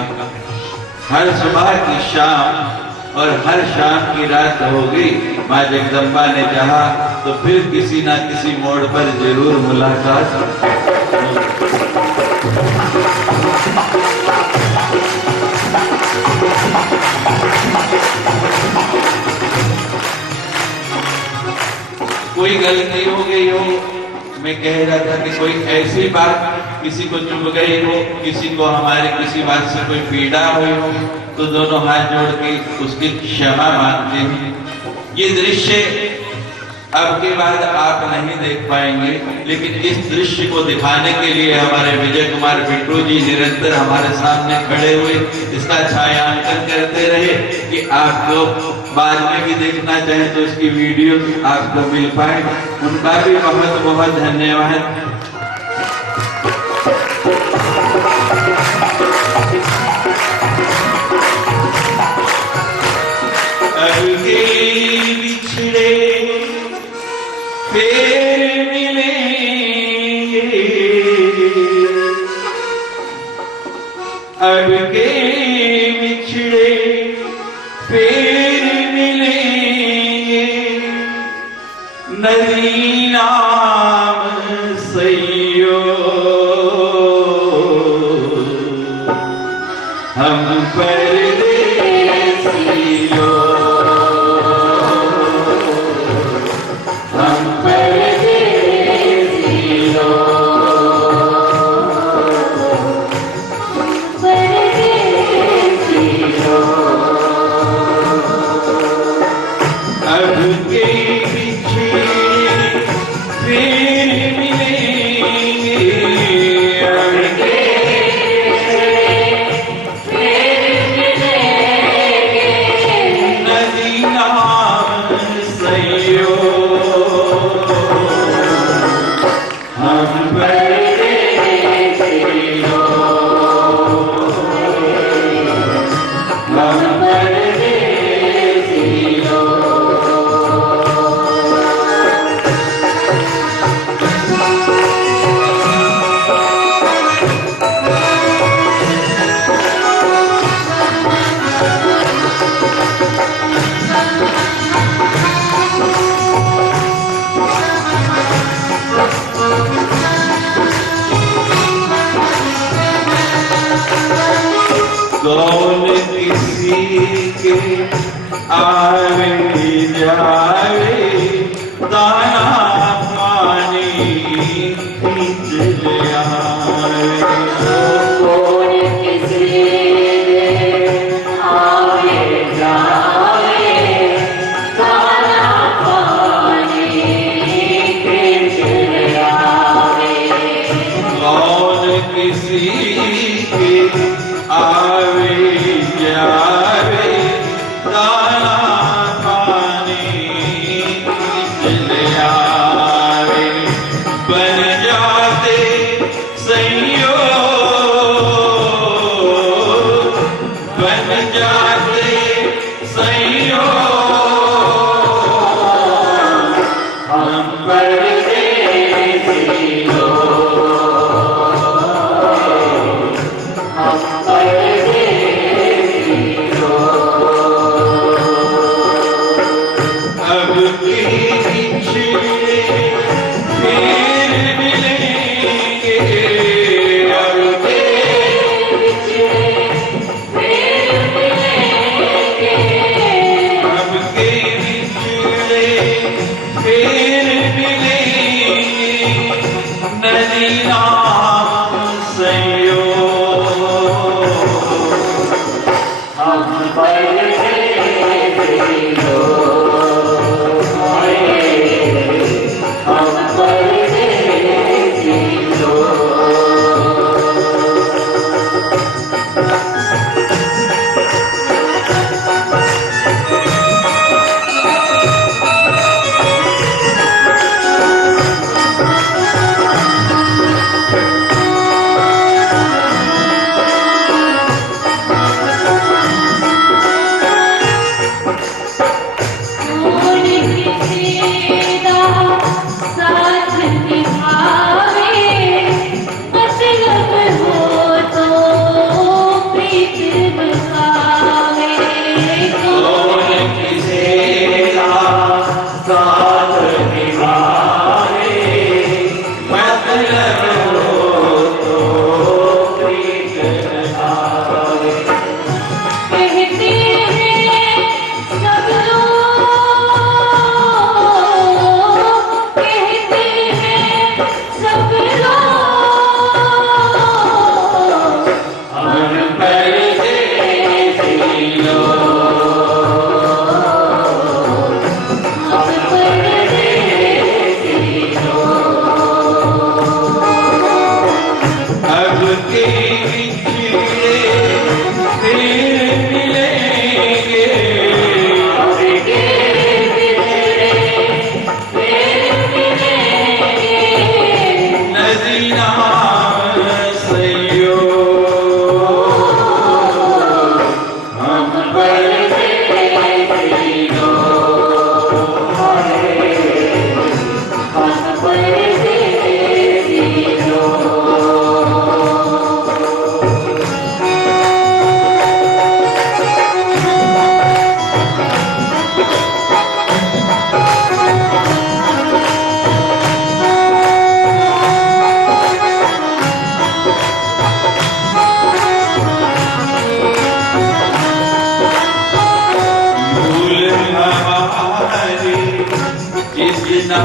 हर सुबह की शाम और हर शाम की रात हो गई। माँ जगदम्बा ने चाहा तो फिर किसी ना किसी मोड़ पर जरूर मुलाकात। कोई गलती हो गई हो, मैं कह रहा था कि कोई ऐसी बात किसी को चुभ गई हो, किसी को हमारी किसी बात से कोई पीड़ा हुई हो, तो दोनों हाथ जोड़ के उसकी क्षमा मांगते हैं। ये दृश्य अब के बाद आप नहीं देख पाएंगे, लेकिन इस दृश्य को दिखाने के लिए हमारे विजय कुमार बिट्टू जी निरंतर हमारे सामने खड़े हुए, इसका छायांकन करते रहे कि आपको बाद में भी देखना चाहे तो इसकी वीडियो आपको मिल पाए। उनका भी बहुत बहुत धन्यवाद। अब के बिछड़े फिर मिलेंगे, अब के बिछड़े फिर मिलेंगे, नदी नाम सैयो हम परदेसियों, कौन किसी के आवे जावे, दाना पानी खींच ले आवे। कौन किसी के आवे जावे, दाना पानी खींच ले आवे। कौन किसी के आवे जावे, दाना पानी चले आवे। बन जाते सैयो, बन जाते सैयो हम परदेसियों, तेरा साथ निभावे, मतलब हो तो प्रीत बसावे। कौन किसेरा साथ निभावे, मतलब हो तो प्रीत बसावे। कहते हैं सब लोग, कहते हैं सब लोग, हम परदेसी लोग, हम परदेसी लोग। अब के बिछड़े फिर मिलेंगे, अब के बिछड़े फिर मिलेंगे, नदीना सैयो हम परदेसी लोग, हम परदेसी लोग। भूल हमारी इतना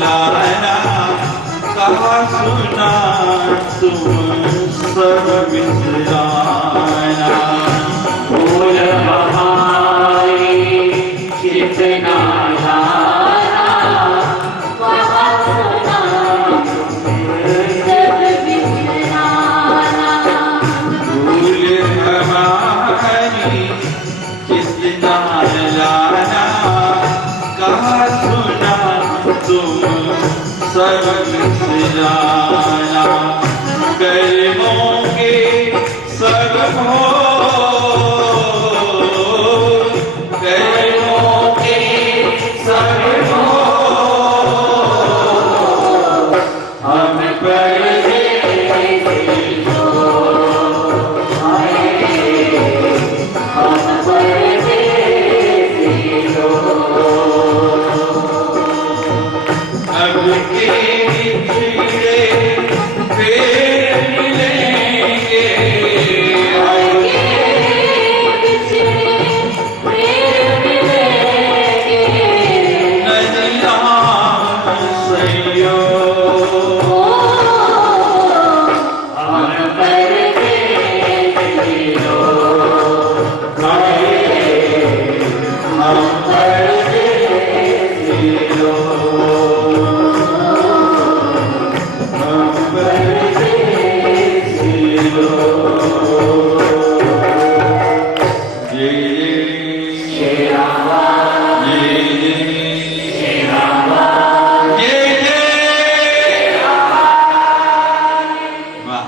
लाना, कहा सुना तुम सब बिसराना। फूल हमारी कितना लाना, वहाँ सुना सब बिसराना। भूल हमारी कितना लाना, कहा सुना तुम सब बिसराना। कर्मों के सब हो, कर्मों के सब हो, हम परदेसी लोग, हम परदेसी लोग। अब के बिछड़े फिर मिलेंगे, अब के बिछड़े फिर मिलेंगे, नदिया सैयो हम परदेसी लोग, हम परदेसी लोग, हम परदेसी लोग। ये शेरावा, ये शेरावा, ये वाह।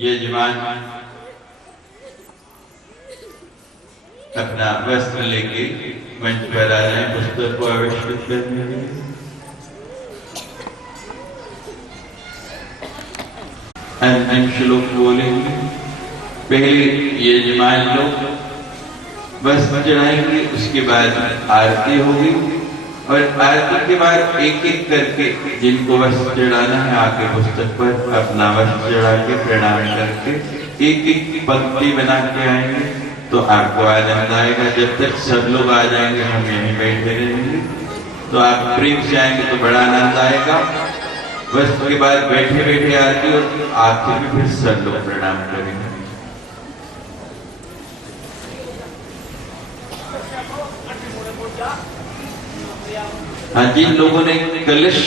ये जवान अपना वस्त्र लेके मंच पर आ जाए पुस्तक को आविष्कृत करने के लिए। अंतिम श्लोक बोलेंगे। पहले ये जमान लोग वस्त्र चढ़ाएंगे, उसके बाद आरती होगी और आरती के बाद एक एक करके जिनको वस्त्र चढ़ाना है आके पुस्तक पर अपना वस्त्र चढ़ा के प्रणाम करके एक एक पंक्ति बना के आएंगे तो आपको आनंद आएगा। जब तक सब लोग आ जाएंगे हम यहीं बैठे रहेंगे, तो आप प्रेम से आएंगे तो बड़ा आनंद आएगा। वस्त्र के बाद बैठे बैठे आरती और आखिर में फिर सब लोग प्रणाम करेंगे। हाँ, जिन लोगों ने कलश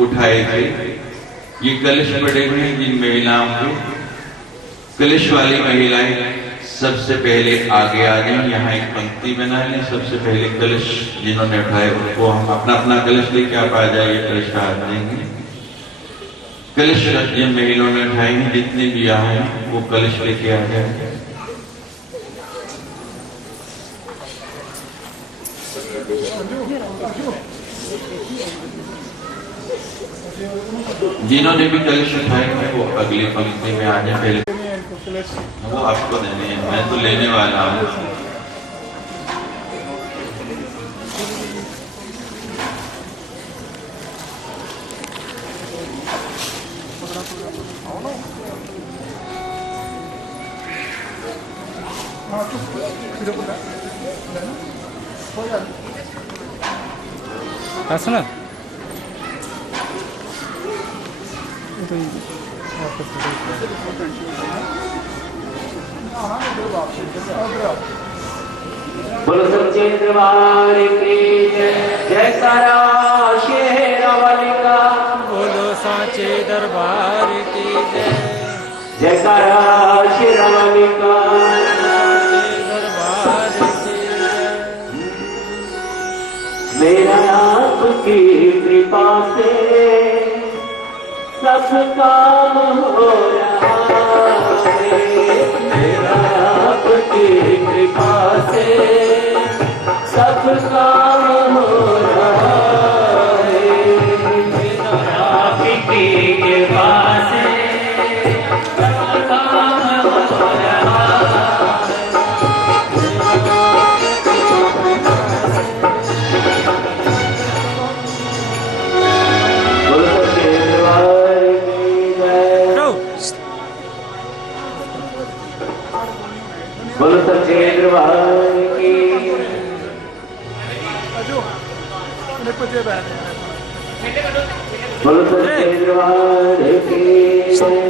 उठाए थे, ये कलश पड़े हुए हैं जिन महिलाओं के, कलश वाली महिलाएं सबसे पहले आगे आ जाए, यहाँ एक पंक्ति बना लें। सबसे पहले कलश जिन्होंने उठाए उनको हम अपना अपना कलश लेके आप आ जाइए, कलश हाथ देंगे। कलश जिन महिलाओं ने उठाए हैं, जितने भी आए हैं वो कलश लेके आ जाए। जिन्होंने भी कलश उठाए हैं वो अगली पंक्ति में आ जाए। पहले वो आपको देने हैं, मैं तो लेने वाला हूँ। असना बोलो सच्चे दरबार की जय। जयकारा शेरावाली का। बोलो साचे दरबार की जय। जयकारा शेरावाली का। साचे दरबार की जय। मेरा आपकी कृपा से सब काम हो रहा है। मेरा आपकी कृपा से सब काम हो रहा है। मेरा आपकी कृपा से सब काम हो रहा है। बोलो सच्चे दरबार की जय। बोलो सच्चे दरबार की। बोलो सच्चे दरबार की जय।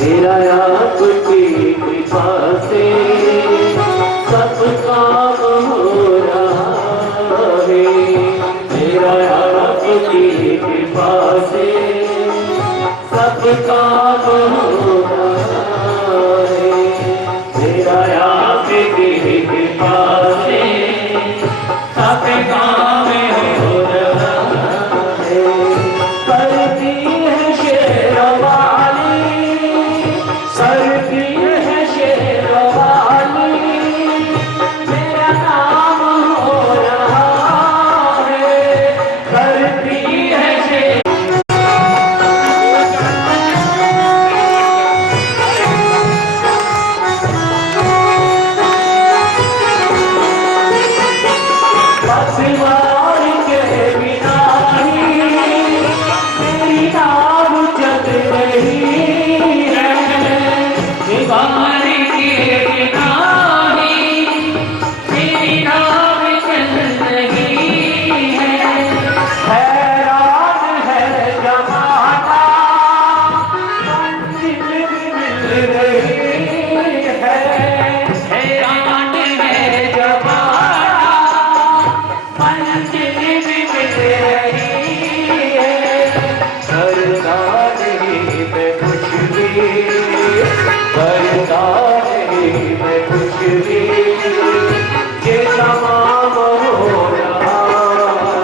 मेरा आपकी कृपा से सब काम हो रहा है। मेरा आपकी कृपा से सब काम हो रहा है। मेरा आपकी कृपा से सब काम हो रहा है। करती है शेरवाली, करती है शेरवाली, मेरा नाम हो रहा है। करती है शेर। परिवार के बिना ही मेरी नाव चल रही है। परिवार के बिना ही मेरी नाव चल रही है। हैरान है जमाना, मंजिल भी मिल रही है। हैरान है जमाना, मंजिल भी मिल रही है। करता नहीं मैं कुछ भी, करता नहीं मैं कुछ भी, ये तमाम हो रहा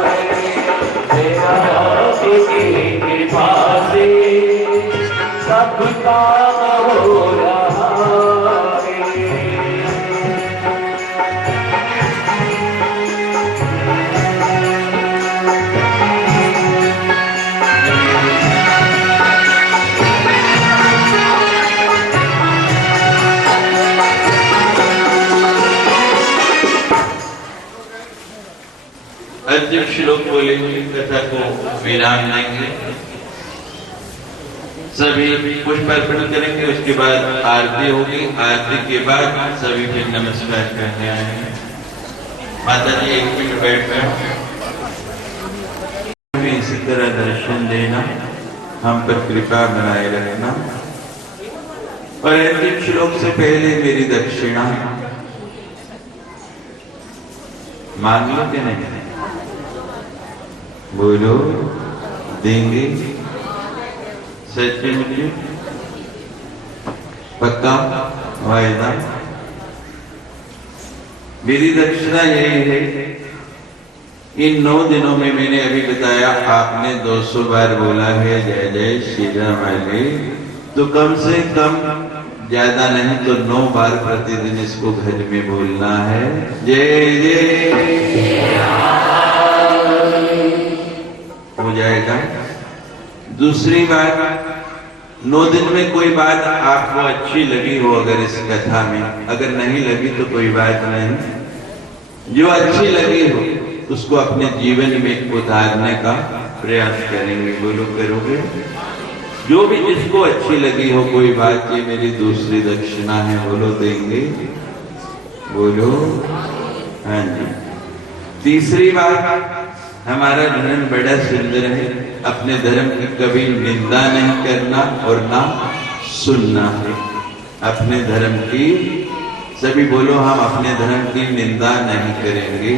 है। मेरा आपकी कृपा से सब काम हो रहा है। अंतिम श्लोक बोलेंगे, कथा को विराम देंगे, सभी पुष्प अर्पण करेंगे। उसके बाद आरती होगी। आरती के बाद सभी फिर नमस्कार करने आएंगे। माता जी 1 मिनट बैठ कर इसी तरह दर्शन देना, हम पर कृपा बनाए रहना। और अंतिम श्लोक से पहले मेरी दक्षिणा मांग लो कि नहीं? बोलो, देंगे? सच्चे मुझे पक्का वायदा? मेरी दक्षिणा यही है, इन 9 दिनों में मैंने अभी बताया आपने 200 बार बोला है जय जय श्री राम वाले, तो कम से कम ज्यादा नहीं तो 9 बार प्रतिदिन इसको घर में बोलना है, जय जय हो जाएगा। दूसरी बात, 9 दिन में कोई बात आपको अच्छी लगी हो अगर इस कथा में, अगर नहीं लगी तो कोई बात नहीं, जो अच्छी लगी हो उसको अपने जीवन में उतारने का प्रयास करेंगे। बोलो करोगे? जो भी जिसको अच्छी लगी हो कोई बात, ये मेरी दूसरी दक्षिणा है, बोलो देंगे? बोलो हाँ जी। तीसरी बात, हमारा धर्म बड़ा सुंदर है, अपने धर्म की कभी निंदा नहीं करना और ना सुनना है। अपने धर्म की, सभी बोलो, हम अपने धर्म की निंदा नहीं करेंगे,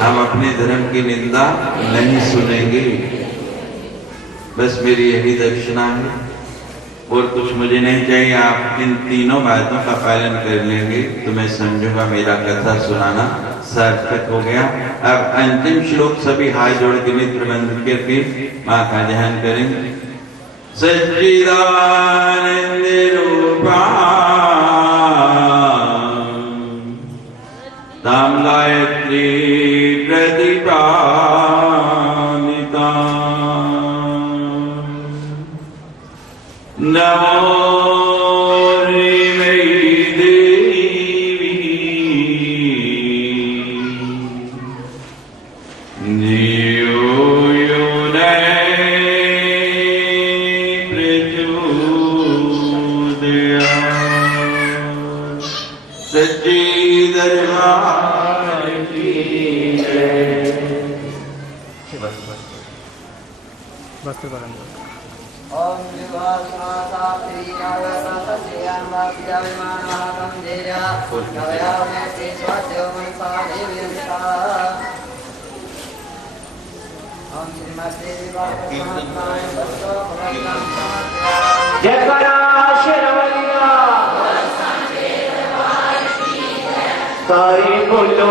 हम अपने धर्म की निंदा नहीं सुनेंगे। बस मेरी यही दक्षिणा है और कुछ मुझे नहीं चाहिए। आप इन तीनों बातों का पालन कर लेंगे तो मैं समझूंगा मेरा कथा सुनाना सार्थक हो गया। अब अंतिम श्लोक सभी हाथ जोड़ के नेत्र बंद करके माँ का ध्यान करेंगे। सच्चिदानंद रूपा ताम गायत्री प्रतिपादिता नमो ओम विवासनाता प्रियाय सतस्यामाप्या विमानहातं देया नवया मे श्रीस्वाद्यो मनसा देवीता ओम श्रीमते विवासनाय वस्तो भगवान समर्पया जय करा शेरवलिया सारी बोलो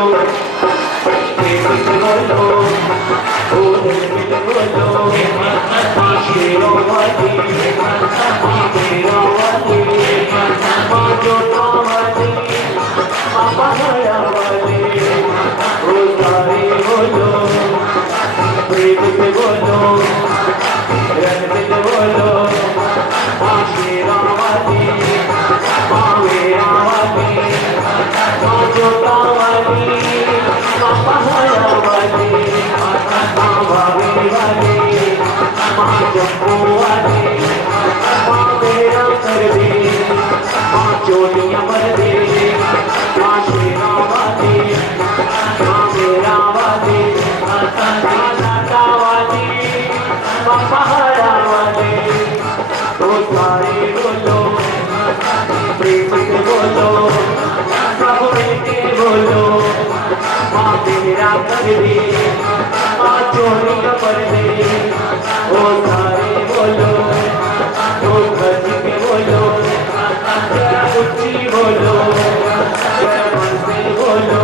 बोलो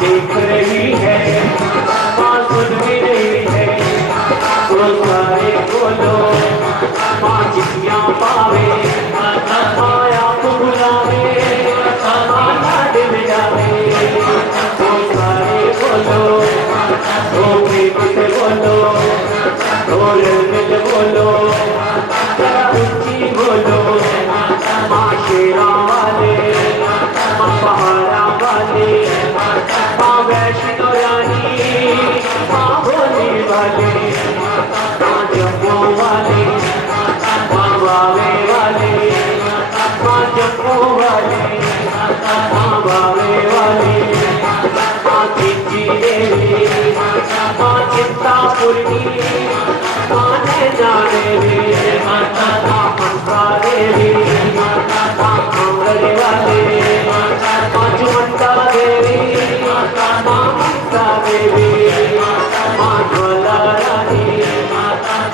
देख रही है माँ सुन भी रही है वो सारे बोलो माँ जितियाँ पावे माया को बुलावे माँ दिल जावे वो सारे बोलो वो प्रेम से बोलो वो रंग बोलो ऊंची बोलो माँ शेरा वाले माँ पहाड़ा वाले माँ वैष्णो रानी माँ भोले वाले माँ जम्मू वाले माँ बावे वाले माँ जम्मू वाले माँ बावे वाले माँ चिंची देवी माँ चिंतापुरनी माँ नैना देवी माँ मनसा देवी माँ कांगड़े वाले माँ चुमंता देवी माँ ममता देवी माँ ज्वाला रानी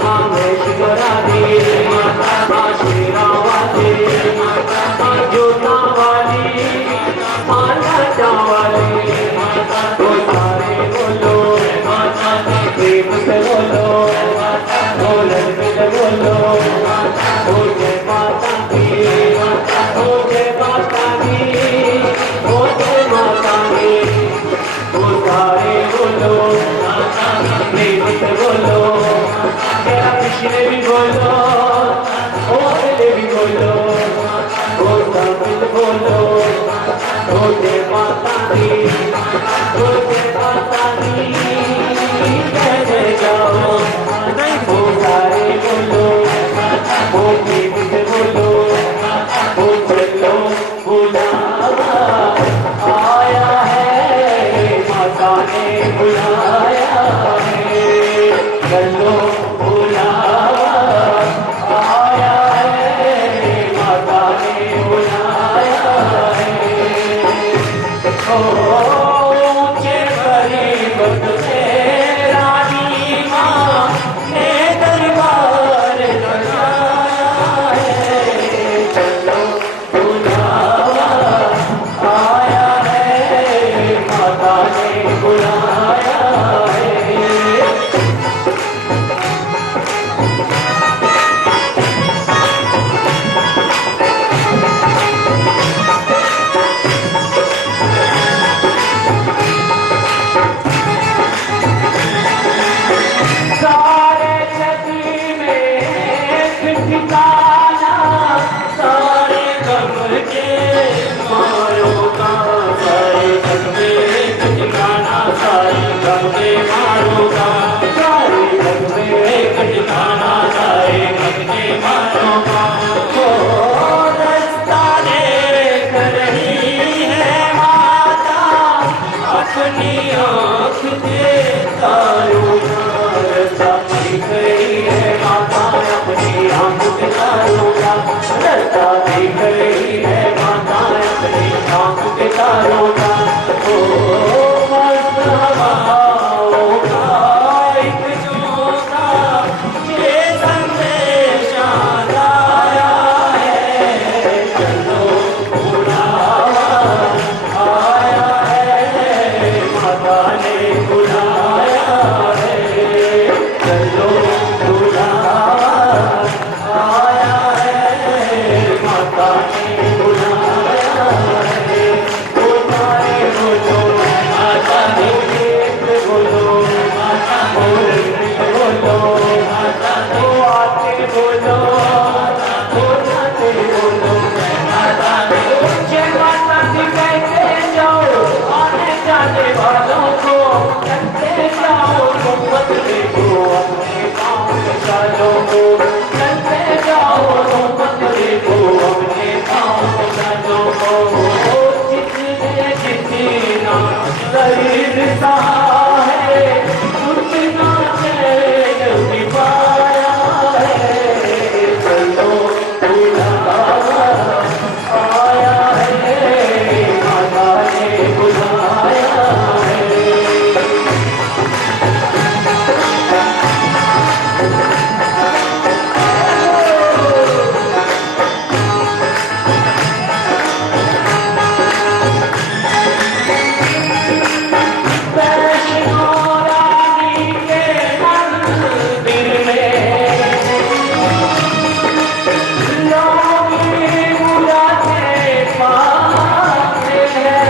माँ वैष्णो रानी माँ शेरा वाले माँ जोता वाले जय माता दी, ओ जय माता दी, जय जय गाओ, ओ सारे बोलो, ओ गीत बोलो, ओ चलो बुलावा आया है, माता ने बुलाया है, चलो बुलावा आया है, माता ने बुलाया है। ऊंचे गरीब से रानी माँ ने दरबार लगाया है, चलो बुलावा आया है, माता ने बुलाया है। सारे छवि में ठिकाना, सारे गम के मारों का, सारे गम में ठिकाना, सारे गम के मारों का, सारे गम में ठिकाना, सारे गम के मारों का। ओ रास्ता देख रही है माता, अपनी आँख से तारों का रास्ता देख रही है माता, अपनी आँख से तारों का रास्ता देख रही है माता, अपनी आँख से तारों का। ओ मस्त हवाओं का एक झोंका, ये संदेशा लाया है, चलो बुलावा आया है, माता ने बुलाया है, चलो बुलावा आया है, माता ने बुलाया है। ओ तारे बोलो माता ने बोलो, माता बोलो माता, ओ आते बोलो, ओ जाते बोलो माता, जय माता दी कहते जाओ, आने जाने वालों को चलते जाओ, मोहब्बत देखो अपने गाँव के सालों को, चलते जाओ मोहब्बत देखो अपने गाँव के सालों को। जितने जितना शरीर सहा है, उतना चैन भी पाया है, चलो बुलावा आया है, माता ने बुलाया है। वैष्णो रानी के मंदिर में लोग बुलाते पाते हैं,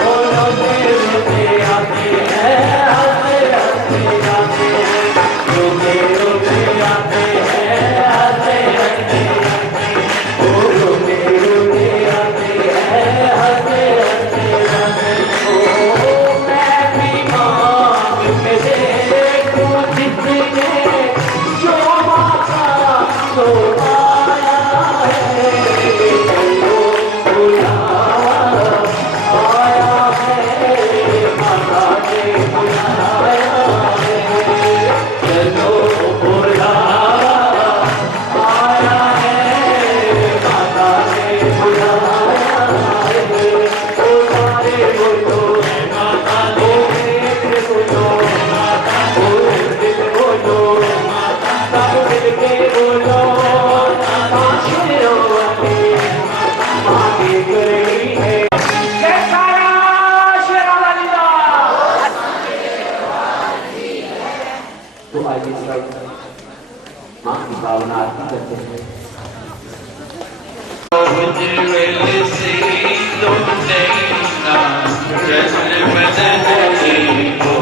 वो लोग रोते आते हैं, हंसते हंसते जाते हैं, रोते रोते आते हैं, हंसते हंसते जाते हैं, वो रोते रोते आते हैं, हंसते हंसते जाते हैं। ओ मैं भी मांग के देखूं जितने, जो माता को आया है, चलो बुलावा आया है, माता ने बुलाया है, चलो बुलावा आया है, माता ने बुलाया है। ओ सारे बोलो माता, ओ मित्र बोलो माता, ओ दिल बोलो माता, सब मिल के बोलो माता, शेरों वाली माँ देख रही है। जयकारा शेरों वाली माँ। तो आइए सब माँ की भावना आरती करते हैं। उज्ज्वल से तुम नैना, जन्म बदन को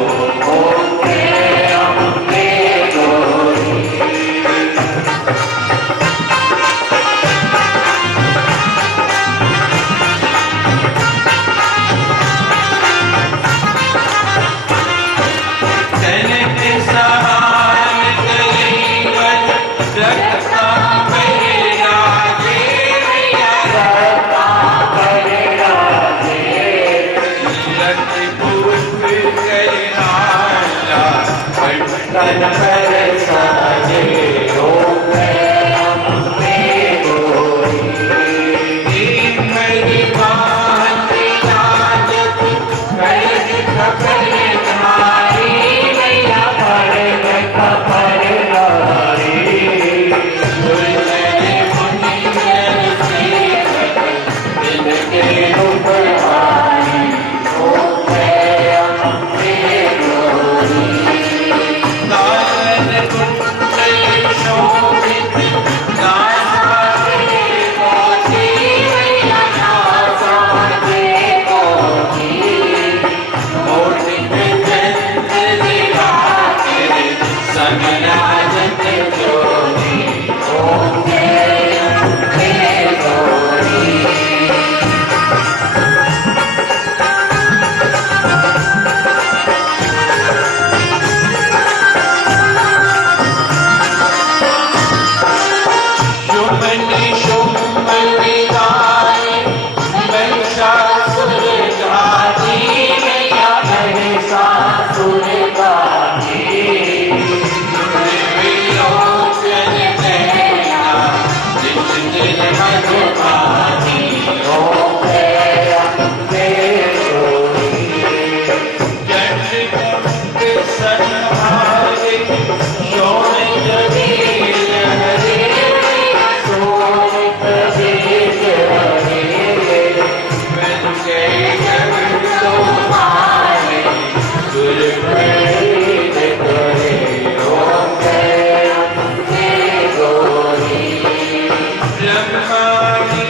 ब्रह्माणि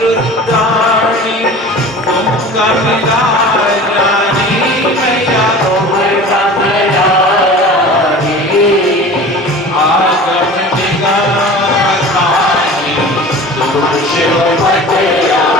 रुद्राणि ओंकारिकानि मैया आगम निगम स्थानि तुम शिव भद्रा